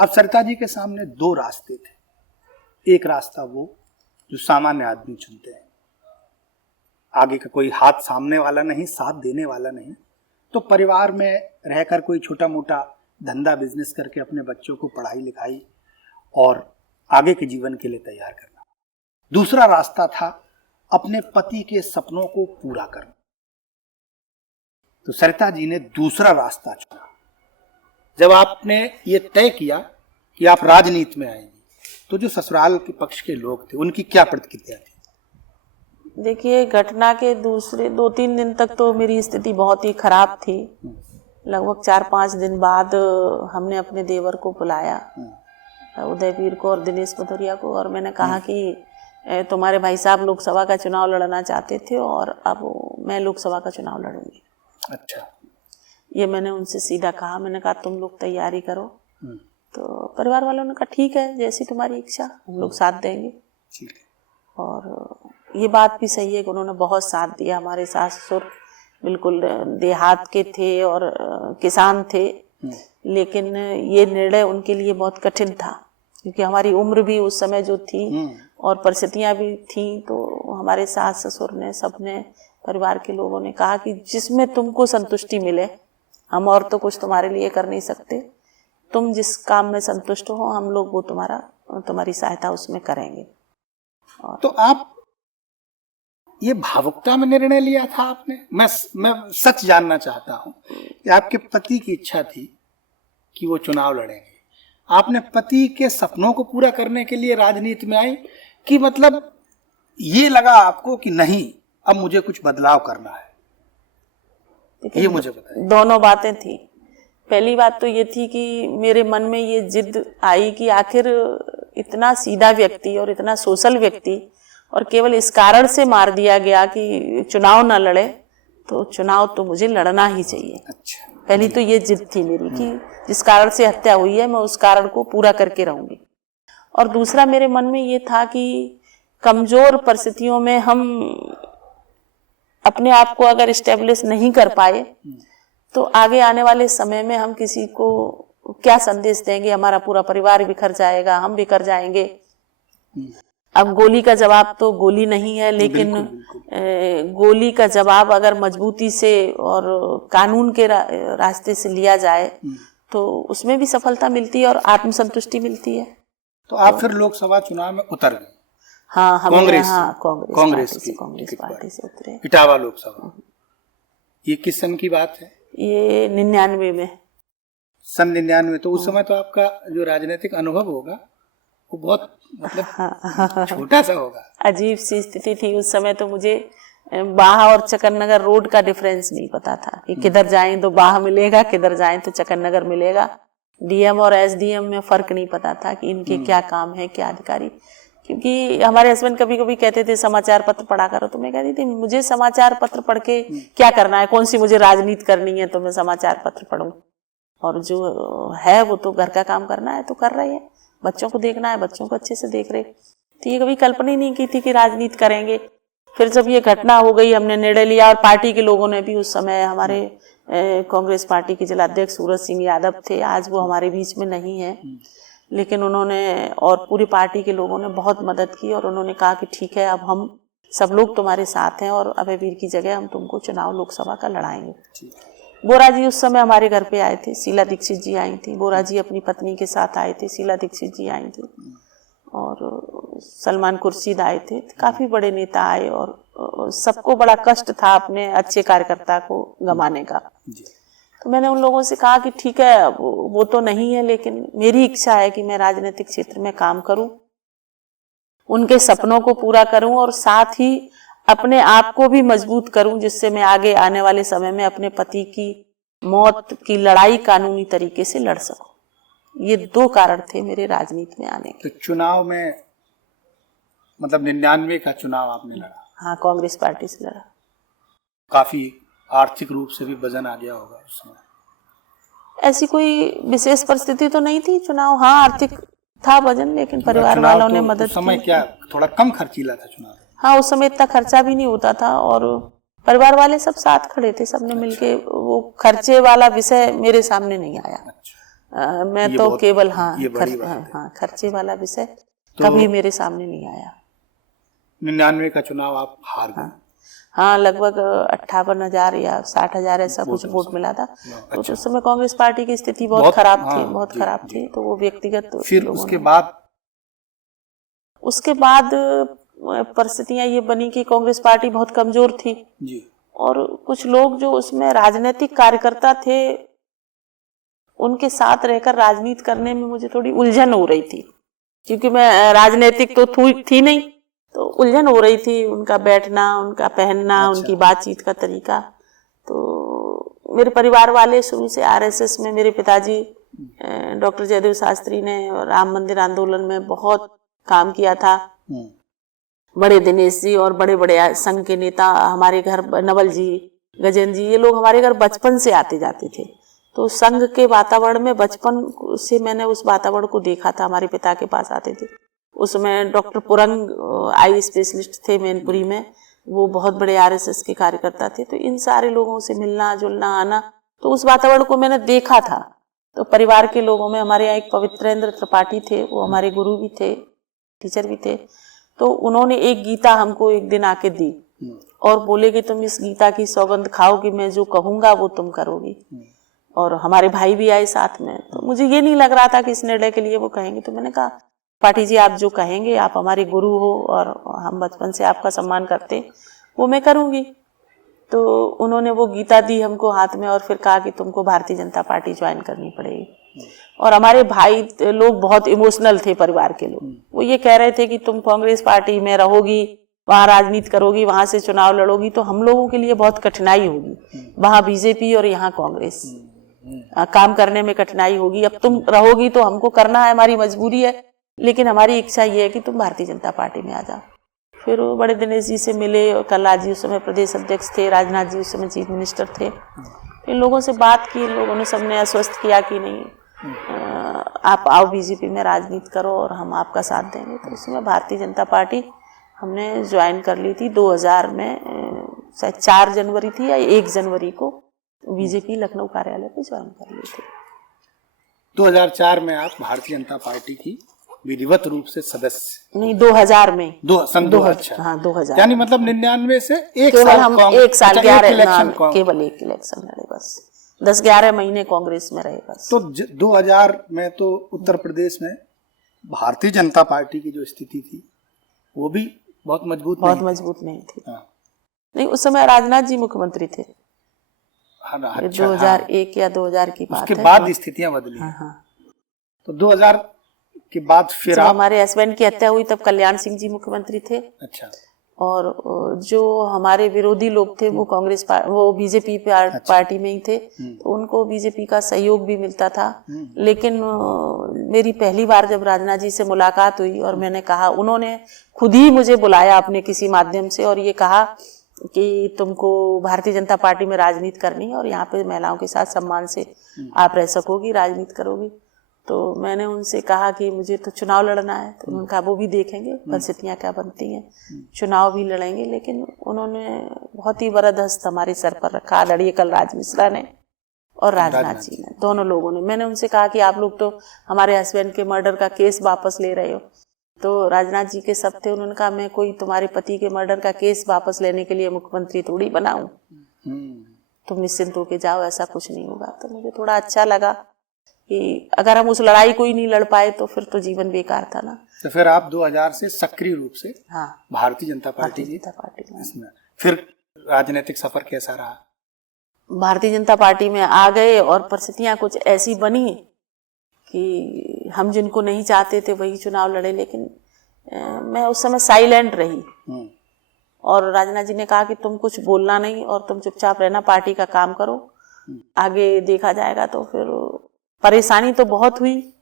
अब सरिता जी के सामने दो रास्ते थे। एक रास्ता वो जो सामान्य आदमी चुनते हैं, आगे का कोई हाथ सामने वाला नहीं, साथ देने वाला नहीं, तो परिवार में रहकर कोई छोटा मोटा धंधा बिजनेस करके अपने बच्चों को पढ़ाई लिखाई और आगे के जीवन के लिए तैयार करना। दूसरा रास्ता था अपने पति के सपनों को पूरा करना। तो सरिता जी ने दूसरा रास्ता चुना। जब आपने ये तय किया कि आप राजनीति में आएंगे, तो जो ससुराल के पक्ष के लोग थे उनकी क्या प्रतिक्रिया थी? देखिए, घटना के दूसरे 2-3 दिन तक तो मेरी स्थिति बहुत ही खराब थी। लगभग 4-5 दिन बाद हमने अपने देवर को बुलाया, उदयवीर को और दिनेश भदौरिया को, और मैंने कहा कि तुम्हारे भाई साहब लोकसभा का चुनाव लड़ना चाहते थे और अब मैं लोकसभा का चुनाव लड़ूंगी। अच्छा, ये मैंने उनसे सीधा कहा। मैंने कहा तुम लोग तैयारी करो। तो परिवार वालों ने कहा ठीक है, जैसी तुम्हारी इच्छा, हम लोग साथ देंगे। ठीक है। और ये बात भी सही है कि उन्होंने बहुत साथ दिया। हमारे सास ससुर बिल्कुल देहात के थे और किसान थे, लेकिन ये निर्णय उनके लिए बहुत कठिन था क्योंकि हमारी उम्र भी उस समय जो थी और परिस्थितियां भी थी। तो हमारे सास ससुर ने, सबने, परिवार के लोगों ने कहा कि जिसमें तुमको संतुष्टि मिले, हम और तो कुछ तुम्हारे लिए कर नहीं सकते, तुम जिस काम में संतुष्ट हो हम लोग वो तुम्हारी सहायता उसमें करेंगे। तो आप ये भावुकता में निर्णय लिया था आपने? मैं सच जानना चाहता हूं कि आपके पति की इच्छा थी कि वो चुनाव लड़ेंगे, आपने पति के सपनों को पूरा करने के लिए राजनीति में आई, कि मतलब ये लगा आपको कि नहीं अब मुझे कुछ बदलाव करना है? ये मुझे बताइए। दोनों बातें थी। पहली बात तो ये थी कि मेरे मन में ये जिद आई कि आखिर इतना सीधा व्यक्ति और इतना सोशल व्यक्ति और केवल इस कारण से मार दिया गया कि चुनाव ना लड़े, तो चुनाव तो मुझे लड़ना ही चाहिए। अच्छा, पहली तो ये जिद थी मेरी कि जिस कारण से हत्या हुई है मैं उस कारण को पूरा करके रहूंगी। और दूसरा मेरे मन में ये था कि कमजोर परिस्थितियों में हम अपने आप को अगर स्टेब्लिश नहीं कर पाए तो आगे आने वाले समय में हम किसी को क्या संदेश देंगे? हमारा पूरा परिवार बिखर जाएगा, हम बिखर जाएंगे। अब गोली का जवाब तो गोली नहीं है, लेकिन गोली का जवाब अगर मजबूती से और कानून के रास्ते से लिया जाए तो उसमें भी सफलता मिलती है और आत्मसंतुष्टि मिलती है। तो आप फिर लोकसभा चुनाव में उतर गए? हाँ, हम कांग्रेस पार्टी से उतरे। इटावा लोकसभा। ये किस सन की बात है? ये 99 में। सन 99। तो उस समय तो आपका जो राजनीतिक अनुभव होगा वो बहुत मतलब छोटा सा होगा। अजीब सी स्थिति थी उस समय। तो मुझे बाह और चक्करनगर रोड का डिफरेंस नहीं पता था कि किधर जाएं तो बाह मिलेगा, किधर जाएं तो चक्करनगर मिलेगा। डीएम और एसडीएम में फर्क नहीं पता था कि इनके क्या काम है, क्या अधिकारी। क्योंकि हमारे हस्बैंड कभी कभी कहते थे समाचार पत्र पढ़ा करो, तो मैं कहती थी मुझे समाचार पत्र पढ़ के क्या करना है, कौन सी मुझे राजनीति करनी है तो मैं समाचार पत्र पढूं। और जो है वो तो घर का काम करना है तो कर रहे हैं, बच्चों को देखना है, बच्चों को अच्छे से देख रहे। तो ये कभी कल्पना ही नहीं की थी कि राजनीति करेंगे। फिर जब ये घटना हो गई, हमने निर्णय लिया और पार्टी के लोगों ने भी, उस समय हमारे कांग्रेस पार्टी के जिलाध्यक्ष सूरज सिंह यादव थे, आज वो हमारे बीच में नहीं है, लेकिन उन्होंने और पूरी पार्टी के लोगों ने बहुत मदद की और उन्होंने कहा कि ठीक है, अब हम सब लोग तुम्हारे साथ हैं और अभयवीर की जगह हम तुमको चुनाव लोकसभा का लड़ाएंगे। बोरा जी उस समय हमारे घर पे आए थे, शीला दीक्षित जी आई थी, बोरा जी अपनी पत्नी के साथ आए थे, शीला दीक्षित जी आई थी और सलमान खुर्शीद आए थे। काफी बड़े नेता आए और सबको बड़ा कष्ट था अपने अच्छे कार्यकर्ता को गंवाने का। तो मैंने उन लोगों से कहा कि ठीक है, वो तो नहीं है, लेकिन मेरी इच्छा है कि मैं राजनीतिक क्षेत्र में काम करूं, उनके सपनों को पूरा करूं और साथ ही अपने आप को भी मजबूत करूं, जिससे मैं आगे आने वाले समय में अपने पति की मौत की लड़ाई कानूनी तरीके से लड़ सकूं। ये 2 कारण थे मेरे राजनीति में आने के। तो चुनाव में मतलब 99 का चुनाव आपने लड़ा? हाँ, कांग्रेस पार्टी से लड़ा। काफी आर्थिक रूप से भी वजन आ गया होगा उस समय? ऐसी कोई विशेष परिस्थिति तो नहीं थी। चुनाव, हाँ, आर्थिक था वजन, लेकिन परिवार वालों ने मदद की। समय क्या थोड़ा कम खर्चीला था चुनाव? हाँ, उस समय इतना खर्चा भी नहीं होता था और परिवार वाले सब साथ खड़े थे, सबने मिलके, वो खर्चे वाला विषय मेरे सामने नहीं आया। मैं ये तो बहुत- केवल ये बड़ी बात है। हाँ खर्चे वाला विषय तो कभी मेरे सामने नहीं आया। 99 का चुनाव आप हार गए। हाँ लगभग 58,000 या 60,000 ऐसा कुछ वोट मिला था। तो उस समय कांग्रेस पार्टी की स्थिति बहुत खराब थी, बहुत खराब थी। तो वो व्यक्तिगत फिर लोगों उसके ने- बाद उसके बाद परिस्थितियां ये बनी कि कांग्रेस पार्टी बहुत कमजोर थी जी और कुछ लोग जो उसमें राजनीतिक कार्यकर्ता थे उनके साथ रहकर राजनीति करने में मुझे थोड़ी उलझन हो रही थी, क्योंकि मैं राजनीतिक तो थी नहीं, तो उलझन हो रही थी। उनका बैठना, उनका पहनना, उनकी बातचीत का तरीका। तो मेरे परिवार वाले शुरू से आरएसएस में, मेरे पिताजी डॉक्टर जयदेव शास्त्री ने राम मंदिर आंदोलन में बहुत काम किया था। बड़े दिनेश जी और बड़े बड़े संघ के नेता हमारे घर, नवल जी, गजेंद्र जी, ये लोग हमारे घर बचपन से आते जाते थे। तो संघ के वातावरण में बचपन से मैंने उस वातावरण को देखा था। हमारे पिता के पास आते थे, उसमें डॉक्टर पुरंग आई स्पेशलिस्ट थे मैनपुरी में, वो बहुत बड़े आरएसएस के कार्यकर्ता थे। तो इन सारे लोगों से मिलना जुलना आना, तो उस वातावरण को मैंने देखा था। तो परिवार के लोगों में हमारे यहाँ एक पवित्रेंद्र त्रिपाठी थे, वो हमारे गुरु भी थे, टीचर भी थे। तो उन्होंने एक गीता हमको एक दिन आके दी और बोले कि तुम इस गीता की सौगंध खाओ कि मैं जो कहूंगा वो तुम करोगी। और हमारे भाई भी आए साथ में। तो मुझे ये नहीं लग रहा था कि इस निर्णय के लिए वो कहेंगे। तो मैंने कहा पाठी जी आप जो कहेंगे, आप हमारे गुरु हो और हम बचपन से आपका सम्मान करते, वो मैं करूंगी। तो उन्होंने वो गीता दी हमको हाथ में और फिर कहा कि तुमको भारतीय जनता पार्टी ज्वाइन करनी पड़ेगी। और हमारे भाई लोग बहुत इमोशनल थे, परिवार के लोग, वो ये कह रहे थे कि तुम कांग्रेस पार्टी में रहोगी, वहां राजनीति करोगी, वहां से चुनाव लड़ोगी तो हम लोगों के लिए बहुत कठिनाई होगी, वहां बीजेपी और यहाँ कांग्रेस, काम करने में कठिनाई होगी। अब तुम रहोगी तो हमको करना है, हमारी मजबूरी है, लेकिन हमारी इच्छा ये है कि तुम भारतीय जनता पार्टी में आ जाओ। फिर वो बड़े दिनेश जी से मिले, कल्ला जी उस समय प्रदेश अध्यक्ष थे, राजनाथ जी उस समय चीफ मिनिस्टर थे। इन लोगों से बात की, इन लोगों ने सबने आश्वस्त किया कि नहीं आप आओ बीजेपी में राजनीति करो और हम आपका साथ देंगे। तो उसमें भारतीय जनता पार्टी हमने ज्वाइन कर ली थी 2000 में, शायद 4 जनवरी थी या 1 जनवरी को बीजेपी लखनऊ कार्यालय पे ज्वाइन कर ली थी। 2004 में आप भारतीय जनता पार्टी की विधिवत रूप से सदस्य? नहीं, 2000 में, सन 2000। हाँ 2000, यानी मतलब 99 से एक केवल साल हम कांग्रेस- 1 साल अच्छा, 11 इलेक्शन केवल 1 इलेक्शन लड़े बस, 10-11 महीने कांग्रेस में रहे बस। तो 2000 में तो उत्तर प्रदेश में भारतीय जनता पार्टी की जो स्थिति थी वो भी बहुत मजबूत नहीं थी। हाँ। नहीं, उस समय राजनाथ जी मुख्यमंत्री थे। हाँ, 2001 या 2000 की बात है। उसके बाद स्थितियां बदली। हाँ। तो 2000 के बाद फिर जब आप, हमारे हस्बैंड की हत्या हुई तब कल्याण सिंह जी मुख्यमंत्री थे। अच्छा, और जो हमारे विरोधी लोग थे वो वो बीजेपी पार्टी में ही थे, तो उनको बीजेपी का सहयोग भी मिलता था। लेकिन मेरी पहली बार जब राजनाथ जी से मुलाकात हुई और मैंने कहा, उन्होंने खुद ही मुझे बुलाया अपने किसी माध्यम से और ये कहा कि तुमको भारतीय जनता पार्टी में राजनीति करनी है और यहाँ पे महिलाओं के साथ सम्मान से आप रह सकोगी, राजनीति करोगी। तो मैंने उनसे कहा कि मुझे तो चुनाव लड़ना है। तो उन्होंने कहा वो भी देखेंगे परिस्थितियाँ क्या बनती हैं, चुनाव भी लड़ेंगे। लेकिन उन्होंने बहुत ही बरदस्त हमारे सर पर रखा, आदरणीय कलराज मिश्रा ने और राजनाथ जी ने, दोनों लोगों ने। मैंने उनसे कहा कि आप लोग तो हमारे हस्बैंड के मर्डर का केस वापस ले रहे हो। तो राजनाथ जी के सब थे, उन्होंने कहा मैं कोई तुम्हारे पति के मर्डर का केस वापस लेने के लिए मुख्यमंत्री थोड़ी बनाऊं, तुम निश्चिंत होके जाओ, ऐसा कुछ नहीं होगा। तो मुझे थोड़ा अच्छा लगा कि अगर हम उस लड़ाई को ही नहीं लड़ पाए तो फिर तो जीवन बेकार था ना। तो फिर आप 2000 से सक्रिय रूप से हाँ भारतीय जनता पार्टी में इसमें फिर राजनीतिक सफर कैसा रहा? भारतीय जनता पार्टी में आ गए और परिस्थितियां कुछ ऐसी बनी कि हम जिनको नहीं चाहते थे वही चुनाव लड़े। लेकिन मैं उस समय साइलेंट रही और राजनाथ जी ने कहा कि तुम कुछ बोलना नहीं और तुम चुपचाप रहना, पार्टी का काम करो, आगे देखा जाएगा। तो फिर परेशानी तो बहुत हुई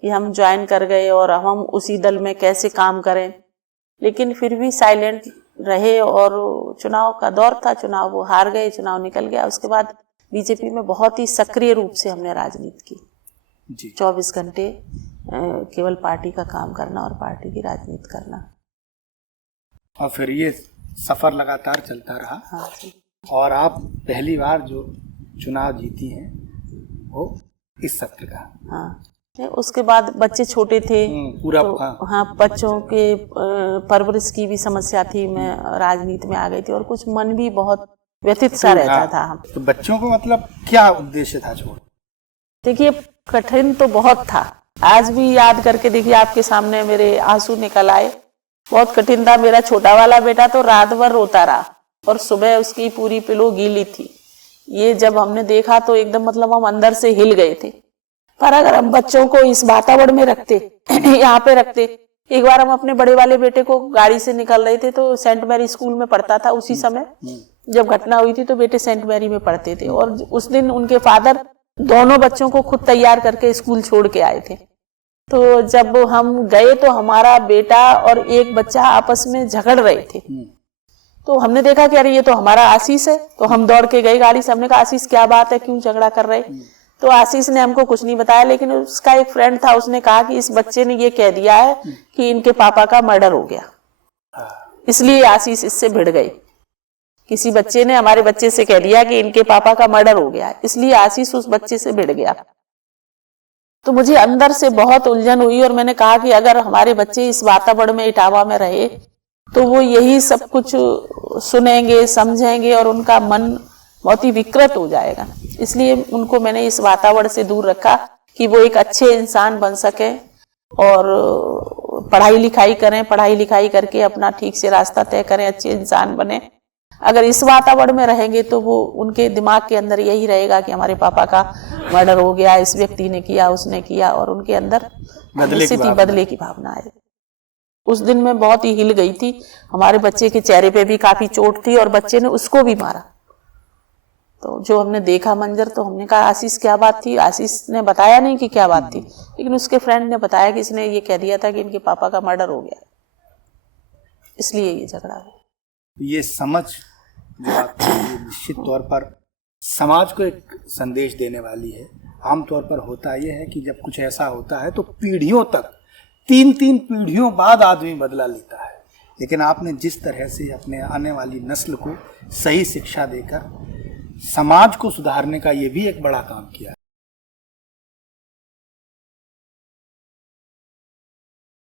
कि हम ज्वाइन कर गए और हम उसी दल में कैसे काम करें, लेकिन फिर भी साइलेंट रहे। और चुनाव का दौर था, चुनाव वो हार गए, चुनाव निकल गया। उसके बाद बीजेपी में बहुत ही सक्रिय रूप से हमने राजनीति की जी। 24 घंटे केवल पार्टी का काम करना और पार्टी की राजनीति करना। और फिर ये सफर लगातार चलता रहा। हाँ, और आप पहली बार जो चुनाव जीती हैं वो इस सत्र का। हाँ, उसके बाद बच्चे छोटे थे पूरा तो हाँ बच्चों के परवरिश की भी समस्या थी। मैं राजनीति में आ गई थी और कुछ मन भी बहुत व्यथित सा रहता था। तो बच्चों को मतलब क्या उद्देश्य था छोड़? देखिए कठिन तो बहुत था, आज भी याद करके देखिए आपके सामने मेरे आंसू निकल आए। बहुत कठिन था। मेरा छोटा वाला बेटा तो रात भर रोता रहा और सुबह उसकी पूरी पिलो गीली थी। ये जब हमने देखा तो एकदम मतलब हम अंदर से हिल गए थे। पर अगर हम बच्चों को इस वातावरण में रखते यहाँ पे रखते, एक बार हम अपने बड़े वाले बेटे को गाड़ी से निकल रहे थे तो सेंट मैरी स्कूल में पढ़ता था उसी समय जब घटना हुई थी, तो बेटे सेंट मैरी में पढ़ते थे और उस दिन उनके फादर दोनों बच्चों को खुद तैयार करके स्कूल छोड़ के आए थे। तो जब हम गए तो हमारा बेटा और एक बच्चा आपस में झगड़ रहे थे। तो हमने देखा कि अरे ये तो हमारा आशीष है। तो हम दौड़ के गए गाड़ी से, हमने कहा आशीष क्या बात है, क्यों झगड़ा कर रहे? तो आशीष ने हमको कुछ नहीं बताया, लेकिन उसका एक फ्रेंड था, उसने कहा कि इस बच्चे ने ये कह दिया है कि इनके पापा का मर्डर हो गया, इसलिए आशीष इससे भिड़ गए। किसी बच्चे ने हमारे बच्चे से कह दिया कि इनके पापा का मर्डर हो गया, इसलिए आशीष उस बच्चे से भिड़ गया। तो मुझे अंदर से बहुत उलझन हुई और मैंने कहा कि अगर हमारे बच्चे इस वातावरण में इटावा में रहे तो वो यही सब कुछ सुनेंगे, समझेंगे और उनका मन बहुत ही विकृत हो जाएगा। इसलिए उनको मैंने इस वातावरण से दूर रखा कि वो एक अच्छे इंसान बन सके और पढ़ाई लिखाई करें, पढ़ाई लिखाई करके अपना ठीक से रास्ता तय करें, अच्छे इंसान बने। अगर इस वातावरण में रहेंगे तो वो उनके दिमाग के अंदर यही रहेगा कि हमारे पापा का मर्डर हो गया, इस व्यक्ति ने किया, उसने किया, और उनके अंदर बदले की भावना है। उस दिन मैं बहुत ही हिल गई थी। हमारे बच्चे के चेहरे पे भी काफी चोट थी और बच्चे ने उसको भी मारा। तो जो हमने देखा मंजर, तो हमने कहा आशीष क्या बात थी? आशीष ने बताया नहीं कि क्या बात थी, लेकिन उसके फ्रेंड ने बताया कि इसने ये कह दिया था कि इनके पापा का मर्डर हो गया, इसलिए ये झगड़ा हुआ। ये समझ जो आपकी निश्चित तौर पर समाज को एक संदेश देने वाली है। आमतौर पर होता यह है कि जब कुछ ऐसा होता है तो पीढ़ियों तक, 3-3 पीढ़ियों बाद आदमी बदला लेता है, लेकिन आपने जिस तरह से अपने आने वाली नस्ल को सही शिक्षा देकर समाज को सुधारने का ये भी एक बड़ा काम किया है।